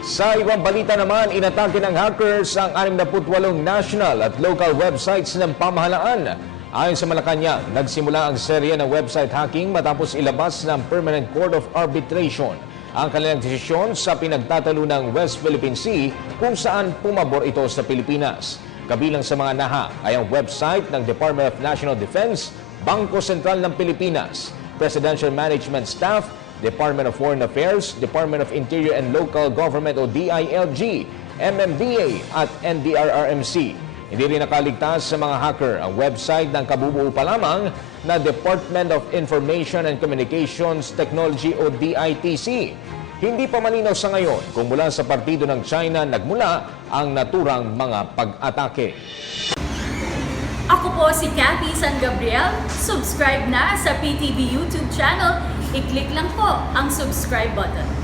Sa ibang balita naman, inatake ng hackers ang 68 national at local websites ng pamahalaan. Ayon sa Malacanang, nagsimula ang serye ng website hacking matapos ilabas ng Permanent Court of Arbitration ang kanilang desisyon sa pinagtatalo ng West Philippine Sea kung saan pumabor ito sa Pilipinas. Kabilang sa mga nahack ay ang website ng Department of National Defense, Bangko Sentral ng Pilipinas, Presidential Management Staff, Department of Foreign Affairs, Department of Interior and Local Government o DILG, MMDA at NDRRMC. Hindi rin nakaligtas sa mga hacker ang website ng kabubuo pa lamang na Department of Information and Communications Technology o DITC. Hindi pa malinaw sa ngayon kung mula sa partido ng China nagmula ang naturang mga pag-atake. Ako po si Cathy San Gabriel. Subscribe na sa PTV YouTube channel. I-click lang po ang subscribe button.